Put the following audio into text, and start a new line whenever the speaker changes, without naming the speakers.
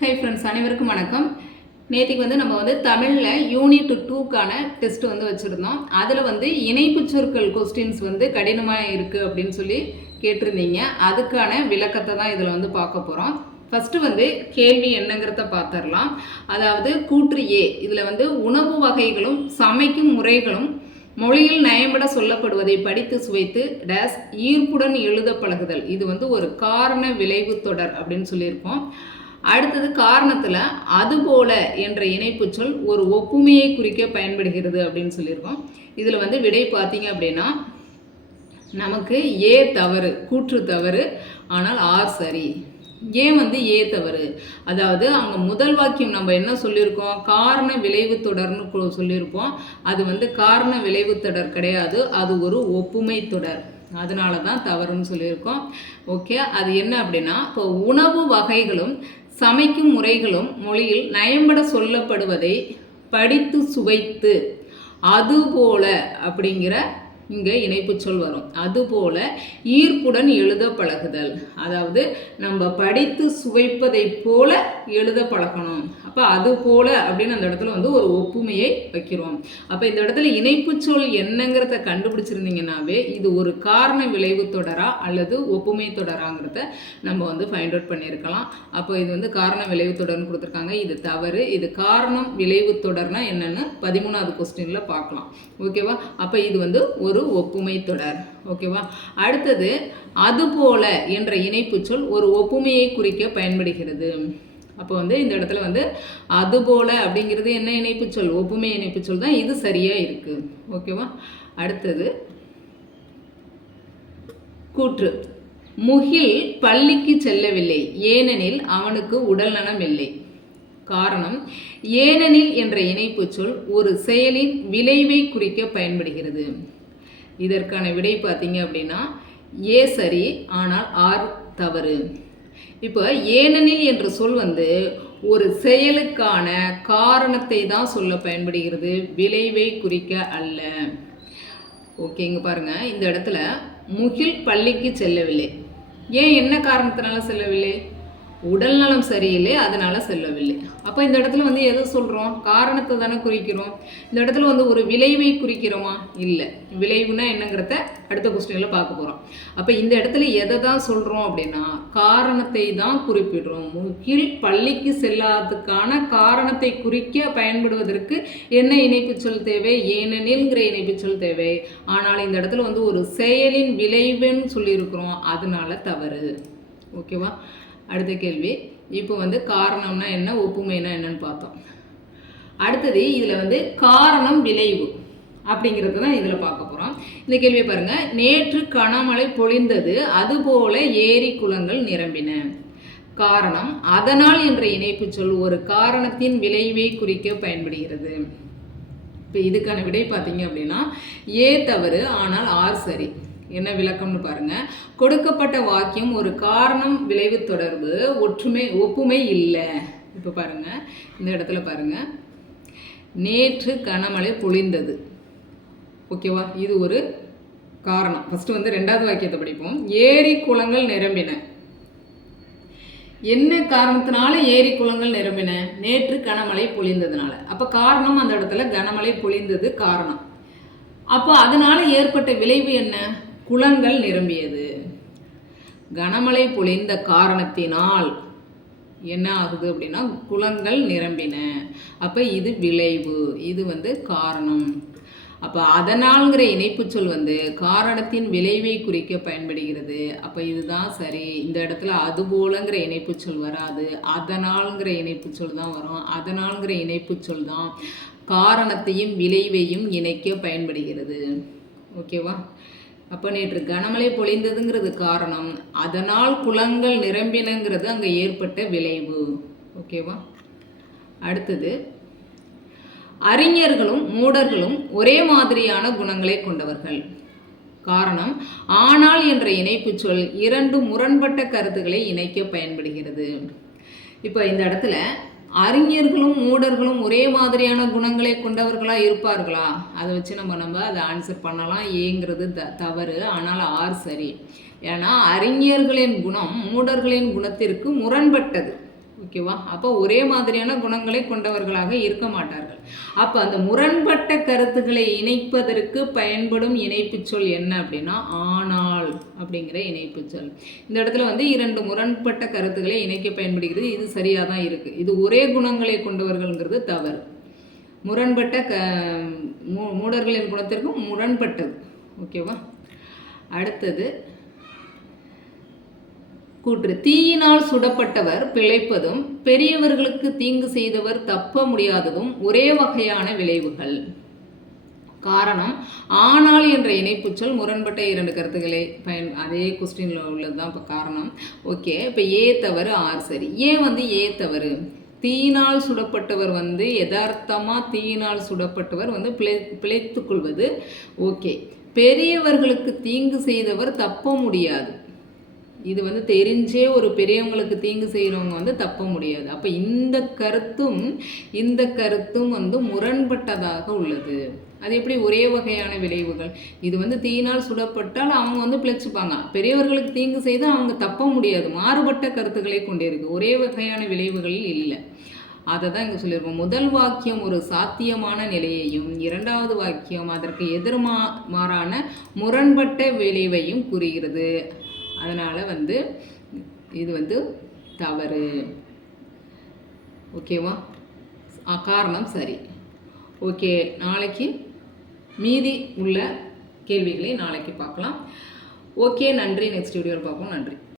Hi friends அனைவருக்கும் வணக்கம். நேற்றுக்கு வந்து நம்ம வந்து தமிழில் யூனிட் டூக்கான டெஸ்ட் வந்து வச்சுருந்தோம். அதில் வந்து இணைப்புச் சொற்கள் கொஸ்டின்ஸ் வந்து கடினமாக இருக்குது அப்படின்னு சொல்லி கேட்டிருந்தீங்க. அதுக்கான விளக்கத்தை தான் இதில் வந்து பார்க்க போகிறோம் ஃபஸ்ட்டு வந்து கேள்வி என்னங்கிறத பார்த்துடலாம். அதாவது கூற்று ஏ இதில் வந்து உணவு வகைகளும் சமைக்கும் முறைகளும் மொழியில் நயம்பட சொல்லப்படுவதை படித்து சுவைத்து டேஸ் ஈர்ப்புடன் எழுத பழகுதல். இது வந்து ஒரு காரண விளைவு தொடர் அப்படின்னு சொல்லியிருக்கோம். அடுத்தது காரணத்தில் அதுபோல என்ற இணைப்புச் சொல் ஒரு ஒப்புமையை குறிக்க பயன்படுகிறது அப்படின்னு சொல்லியிருக்கோம். இதில் வந்து விடை பார்த்தீங்க அப்படின்னா நமக்கு ஏ தவறு கூற்று தவறு ஆனால் ஆர் சரி. ஏன் வந்து ஏ தவறு? அதாவது அங்கே முதல் வாக்கியம் நம்ம என்ன சொல்லியிருக்கோம்? காரண விளைவு தொடர்னு சொல்லியிருப்போம். அது வந்து காரண விளைவு தொடர் கிடையாது அது ஒரு ஒப்புமை தொடர். அதனால தான் தவறுன்னு சொல்லியிருக்கோம். ஓகே அது என்ன அப்படின்னா இப்போ உணவு வகைகளும் சமைக்கும் முறைகளும் மொழியில் நயம்பட சொல்லப்படுவதை படித்து சுவைத்து அதுபோல அப்படிங்கிற இங்கே இணைப்புச் சொல் வரும். அதுபோல ஈர்ப்புடன் எழுத பழகுதல். அதாவது நம்ம படித்து சுவைப்பதைப் போல எழுத பழகணும். அப்போ அது போல அப்படின்னு அந்த இடத்துல வந்து ஒரு ஒப்புமையை வைக்கிறோம். அப்போ இந்த இடத்துல இணைப்பு சொல் என்னங்கிறத கண்டுபிடிச்சிருந்தீங்கன்னாவே இது ஒரு காரண விளைவு தொடரா அல்லது ஒப்புமை தொடராங்கிறத நம்ம வந்து ஃபைண்ட் அவுட் பண்ணியிருக்கலாம். அப்போ இது வந்து காரண விளைவு தொடர்னு கொடுத்துருக்காங்க. இது தவறு. இது காரணம் விளைவு தொடர்னா என்னென்னு பதிமூணாவது கொஸ்டினில் பார்க்கலாம். ஓகேவா அப்போ இது வந்து ஒரு ஒப்புமை தொடர். ஓகேவா அடுத்தது அதுபோல என்ற இணைப்புச்சொல் ஒரு ஒப்புமையை குறிக்க பயன்படுகிறது. அப்போ வந்து இந்த இடத்துல வந்து அதுபோல அப்படிங்கிறது என்ன இணைப்புச் சொல்? ஒப்புமை இணைப்புச் சொல் தான் இது சரியாக இருக்குது ஓகேவா அடுத்தது கூற்று. முகில் பள்ளிக்கு செல்லவில்லை. ஏனெனில் அவனுக்கு உடல்நலம் இல்லை. காரணம் ஏனெனில் என்ற இணைப்புச் சொல் ஒரு செயலின் விளைவை குறிக்க பயன்படுகிறது. இதற்கான விடை பார்த்தீங்க அப்படின்னா ஏ சரி ஆனால் ஆர் தவறு. இப்போ ஏனெனில் என்ற சொல் வந்து ஒரு செயலுக்கான காரணத்தை தான் சொல்ல பயன்படுகிறது விளைவை குறிக்க அல்ல. ஓகே இங்க பாருங்க. இந்த இடத்துல முகில் பள்ளிக்கு செல்லவில்லை. ஏன் என்ன காரணத்தினால செல்லவில்லை? உடல் நலம் சரியில்லை அதனால செல்லவில்லை. அப்போ இந்த இடத்துல வந்து எதை சொல்கிறோம் காரணத்தை தானே குறிக்கிறோம். இந்த இடத்துல வந்து ஒரு விளைவை குறிக்கிறோமா? இல்லை. விளைவுனா என்னங்கிறத அடுத்த கொஸ்டினில் பார்க்க போகிறோம் அப்போ இந்த இடத்துல எதை தான் சொல்கிறோம் அப்படின்னா காரணத்தை தான் குறிப்பிடுறோம். முகில் பள்ளிக்கு செல்லாததுக்கான காரணத்தை குறிக்க பயன்படுவதற்கு என்ன இணைப்பு சொல் தேவை? ஏனெனில்ங்கிற இணைப்பு சொல் தேவை. ஆனால் இந்த இடத்துல வந்து ஒரு செயலின் விளைவுன்னு சொல்லியிருக்கிறோம். அதனால தவறு. ஓகேவா? அடுத்த கேள்வி. இப்போ வந்து காரணம்னா என்ன ஒப்புமைனா என்னன்னு பார்த்தோம். அடுத்தது இதில் வந்து காரணம் விளைவு அப்படிங்கிறது தான் இதில் பார்க்க போகிறோம் இந்த கேள்வியை பாருங்கள் நேற்று கனமழை பொழிந்தது அதுபோல ஏரி குளங்கள் நிரம்பின. காரணம் அதனால் என்ற இணைப்புச் சொல் ஒரு காரணத்தின் விளைவை குறிக்க பயன்படுகிறது. இப்போ இதுக்கான விடை பார்த்தீங்க அப்படின்னா ஏ தவறு ஆனால் ஆர் சரி. என்ன விளக்கம்னு பாருங்க. கொடுக்கப்பட்ட வாக்கியம் ஒரு காரணம் விளைவு தொடர்பு ஒற்றுமை ஒப்புமை இல்லை. இப்போ பாருங்க. இந்த இடத்துல பாருங்க. நேற்று கனமழை பொழிந்தது. ஓகேவா? இது ஒரு காரணம். ஃபஸ்ட்டு வந்து ரெண்டாவது வாக்கியத்தை படிப்போம். ஏரி குளங்கள் நிரம்பின. என்ன காரணத்தினால ஏரி குளங்கள் நிரம்பின? நேற்று கனமழை பொழிந்ததுனால. அப்போ காரணம் அந்த இடத்துல கனமழை பொழிந்தது காரணம். அப்போ அதனால ஏற்பட்ட விளைவு என்ன? குளங்கள் நிரம்பியது. கனமழை பொழிந்த காரணத்தினால் என்ன ஆகுது அப்படின்னா குளங்கள் நிரம்பின. அப்போ இது விளைவு இது வந்து காரணம். அப்போ அதனால்ங்கிற இணைப்பு சொல் வந்து காரணத்தின் விளைவை குறிக்க பயன்படுகிறது. அப்போ இதுதான் சரி. இந்த இடத்துல அதுபோலங்கிற இணைப்புச் சொல் வராது. அதனால்ங்கிற இணைப்புச் சொல் தான் வரும். அதனால்ங்கிற இணைப்புச் சொல் தான் காரணத்தையும் விளைவையும் இணைக்க பயன்படுகிறது. ஓகேவா? அப்போ நேற்று கனமழை பொழிந்ததுங்கிறது காரணம். அதனால் குளங்கள் நிரம்பினங்கிறது அங்கே ஏற்பட்ட விளைவு. ஓகேவா? அடுத்தது அறிஞர்களும் மூடர்களும் ஒரே மாதிரியான குணங்களை கொண்டவர்கள். காரணம் ஆனால் என்ற இணைப்பு சொல் இரண்டு முரண்பட்ட கருத்துக்களை இணைக்க பயன்படுகிறது. இப்போ இந்த இடத்துல அறிஞர்களும் மூடர்களும் ஒரே மாதிரியான குணங்களை கொண்டவர்களாக இருப்பார்களா? அதை வச்சு நம்ம நம்ம அதை ஆன்சர் பண்ணலாம். ஏங்கிறது த தவறு. ஆனால் ஆர் சரி. ஏன்னா அறிஞர்களின் குணம் மூடர்களின் குணத்திற்கு முரண்பட்டது. ஓகேவா? அப்போ ஒரே மாதிரியான குணங்களை கொண்டவர்களாக இருக்க மாட்டார்கள். அப்போ அந்த முரண்பட்ட கருத்துக்களை இணைப்பதற்கு பயன்படும் இணைப்பு சொல் என்ன அப்படின்னா ஆனால் அப்படிங்கிற இணைப்பு சொல். இந்த இடத்துல வந்து இரண்டு முரண்பட்ட கருத்துக்களை இணைக்க பயன்படுகிறது. இது சரியாக தான் இருக்குது இது ஒரே குணங்களை கொண்டவர்கள்ங்கிறது தவறு. முரண்பட்ட க மூ மூடர்களின் குணத்திற்கும் முரண்பட்டது. ஓகேவா? அடுத்தது கூற்று. தீயினால் சுடப்பட்டவர் பிழைப்பதும் பெரியவர்களுக்கு தீங்கு செய்தவர் தப்ப முடியாததும் ஒரே வகையான விளைவுகள். காரணம் ஆனால் என்ற இணைப்புச்சொல் முரண்பட்ட இரண்டு கருத்துக்களை பயன் அதே கொஸ்டினில் உள்ளது தான் இப்போ காரணம். ஓகே இப்போ ஏ தவறு ஆர் சரி. ஏன் வந்து ஏ தவறு? தீயினால் சுடப்பட்டவர் வந்து யதார்த்தமாக தீயினால் சுடப்பட்டவர் வந்து பிழை பிழைத்து கொள்வது. ஓகே. பெரியவர்களுக்கு தீங்கு செய்தவர் தப்ப முடியாது. இது வந்து தெரிஞ்சே ஒரு பெரியவங்களுக்கு தீங்கு செய்கிறவங்க வந்து தப்ப முடியாது. அப்போ இந்த கருத்தும் இந்த கருத்தும் வந்து முரண்பட்டதாக உள்ளது. அது எப்படி? ஒரே வகையான விளைவுகள். இது வந்து தீயினால் சுடப்பட்டால் அவங்க வந்து பிழைச்சிப்பாங்க. பெரியவர்களுக்கு தீங்கு செய்தால் அவங்க தப்ப முடியாது. மாறுபட்ட கருத்துக்களை கொண்டிருக்கு. ஒரே வகையான விளைவுகள் இல்லை. அதை தான் இங்கே சொல்லியிருக்கோம். முதல் வாக்கியம் ஒரு சாத்தியமான நிலையையும் இரண்டாவது வாக்கியம் அதற்கு எதிர்மா மாறான முரண்பட்ட விளைவையும் கூறுகிறது. அதனால் வந்து இது வந்து தவறு. ஓகேவா காரணம் சரி. ஓகே நாளைக்கு மீதி உள்ள கேள்விகளை நாளைக்கு பார்க்கலாம். ஓகே நன்றி. நெக்ஸ்ட் வீடியோவில் பார்ப்போம். நன்றி.